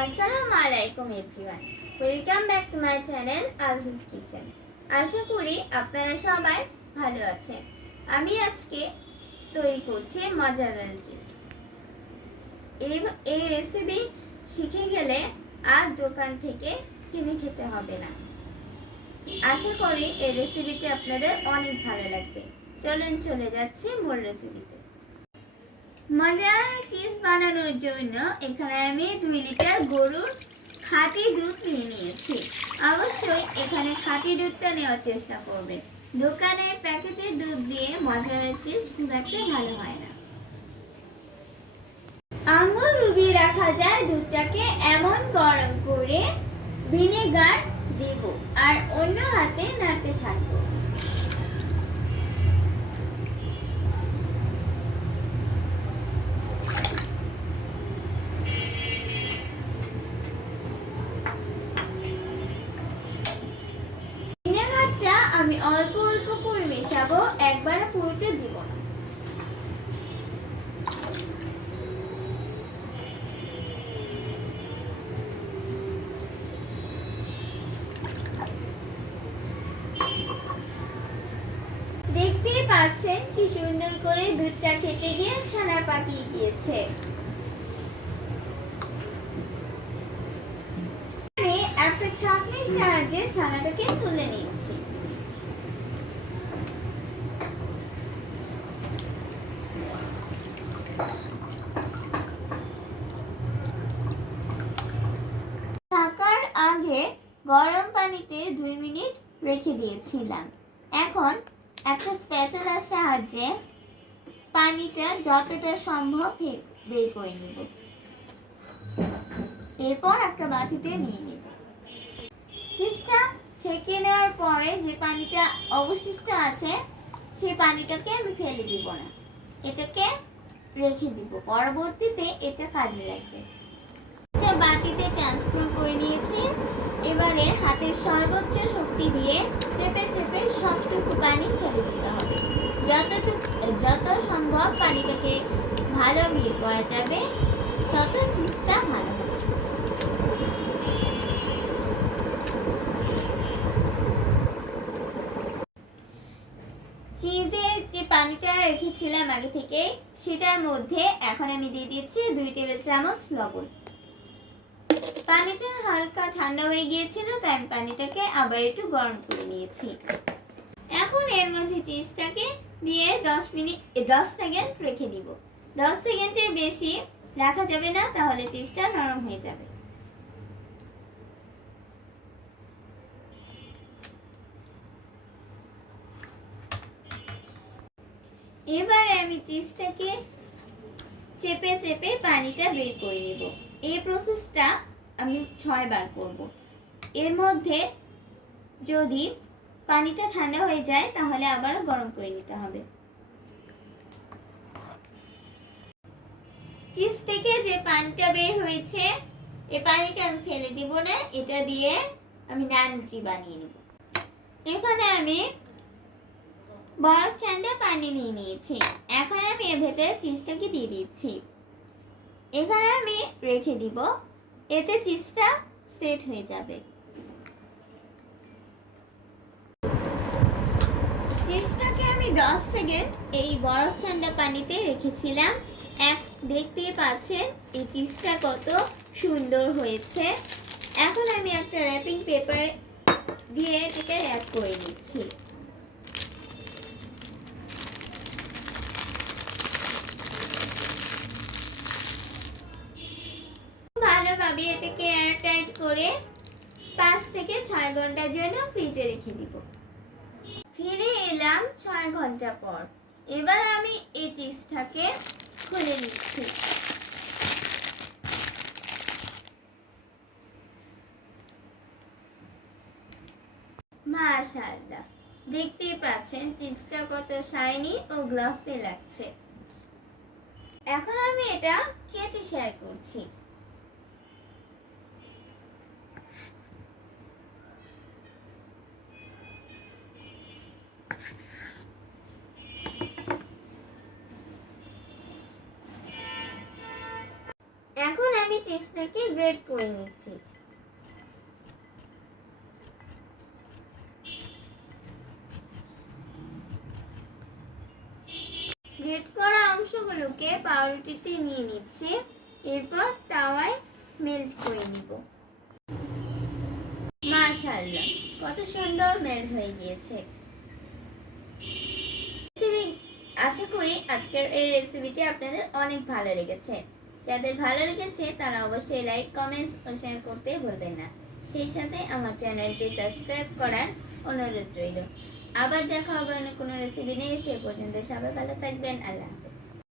আসসালামু আলাইকুম everyone, welcome back to my channel Alvi's kitchen. আশা করি আপনারা সবাই ভালো আছেন। আমি আজকে তৈরি করছি মজারেলা চিজ। এই রেসিপি শিখে গেলে আর দোকান থেকে কিনে খেতে হবে না। আশা করি এই রেসিপিটি আপনাদের অনেক ভালো লাগবে। চলুন চলে যাচ্ছি মূল রেসিপিতে। মজারেলা চিজ বানানোর জন্য এখানে আমি 2 লিটার গরুর খাঁটি দুধ নিয়েছি। অবশ্যই এখানে খাঁটি দুধটা নেওয়ার চেষ্টা করবেন। দোকানের প্যাকেটের দুধ দিয়ে মজারেলা চিজ খুব একটা ভালো হয় না। আঙুল ডুবিয়ে রাখা যায় দুধটাকে এমন গরম করে ভিনেগার দেব আর অন্য হাতে নাড়তে থাকবো। ভিনেগারটা আমি অল্প অল্প করে মেশাবো, একবারে পুরোটা দিব না। দেখতেই পাচ্ছেন কি সুন্দর করে দুধটা খেতে গিয়ে ছানা পাকিয়ে গিয়েছে। একটা ছাঁকনির সাহায্যে ছানাটাকে তুলে নিচ্ছি। ছাঁকার আগে গরম পানিতে 2 মিনিট রেখে দিয়েছিলাম। এখন একটা স্প্যাচুলার সাহায্যে পানিটা যতটা সম্ভব বের করে নিব। এরপর একটা বাটিতে নিয়ে নেব। চিজটা ছেঁকে নেওয়ার পরে যে পানিটা অবশিষ্ট আছে সেই পানিটাকে আমি ফেলে দিব না, এটাকে রেখে দিব, পরবর্তীতে এটা কাজে লাগবে। এটা বাটিতে ট্রান্সফার করে নিয়েছি। এবারে হাতের সর্বোচ্চ শক্তি দিয়ে চেপে চেপে সবটুকু পানি ফেলে দিতে হবে। যত সম্ভব পানিটাকে ভালো বের করা যাবে তত চিজটা ভালো হবে। চিজের যে পানিটা রেখেছিলাম আগে থেকে সেটার মধ্যে এখন আমি দিয়ে দিচ্ছি 2 টেবিল চামচ লবণ। পানিটা হালকা ঠান্ডা হয়ে গিয়েছিল, তাই আমি পানিটাকে আবার একটু গরম করে নিয়েছি। এখন এর মধ্যে চিজটাকে দিয়ে 10 সেকেন্ড রেখে দিব। 10 সেকেন্ডের বেশি রাখা যাবে না, তাহলে চিজটা নরম হয়ে যাবে। এবারে আমি চিজটাকে চেপে চেপে পানিটা বের করে নিব। এই প্রসেসটা আমি 6 বার করব। এর মধ্যে যদি পানিটা ঠান্ডা হয়ে যায় তাহলে আবার গরম করে নিতে হবে। চিজ থেকে যে পানিটা বের হয়েছে এই পানিটা আমি ফেলে দিব না, এটা দিয়ে আমি নান রুটি বানিয়ে নেব। এখানে আমি বরফ ঠান্ডা পানি নিয়ে নিয়েছি। এখন আমি এর ভেতরে চিজটাকে দিয়ে দিচ্ছি। এখানে আমি রেখে দিব, এতে চিজটা সেট হয়ে যাবে। চিজটাকে আমি 10 সেকেন্ড এই বরফ ঠান্ডা পানিতে রেখেছিলাম। দেখতেই পাচ্ছেন এই চিজটা কত সুন্দর হয়েছে। এখন আমি একটা র্যাপিং পেপার দিয়ে এটাকে র্যাপ করে নিচ্ছি। ভালোভাবে এটাকে এয়ারটাইট করে 5 থেকে 6 ঘন্টার জন্য ফ্রিজে রেখে দিব। ফিরে এলাম 6 ঘন্টা পর। এবার আমি এই চিজটাকে খুলে নিচ্ছি। মাশাআল্লাহ, দেখতেই পাচ্ছেন চিজটা কত শাইনি ও গ্লসি লাগছে। এখন আমি এটা কেটে শেয়ার করছি। এখন আমি চিজটাকে গ্রেট করে নিচ্ছি। গ্রেট করা অংশগুলোকে পাউরুটিতে নিয়ে নিচ্ছি, এরপর তাওয়ায় মেল্ট করে নিব। মাশাআল্লাহ, কত সুন্দর মেল্ট হয়ে গিয়েছে। আশা করি আজকের এই রেসিপিটি আপনাদের অনেক ভালো লেগেছে। যাদের ভালো লেগেছে তারা অবশ্যই লাইক, কমেন্টস ও শেয়ার করতে ভুলবেন না। সেই সাথে আমার চ্যানেলটি সাবস্ক্রাইব করার অনুরোধ রইল। আবার দেখা হবে অন্য কোনো রেসিপি নিয়ে। সে পর্যন্ত সবাই ভালো থাকবেন। আল্লাহ হাফেজ।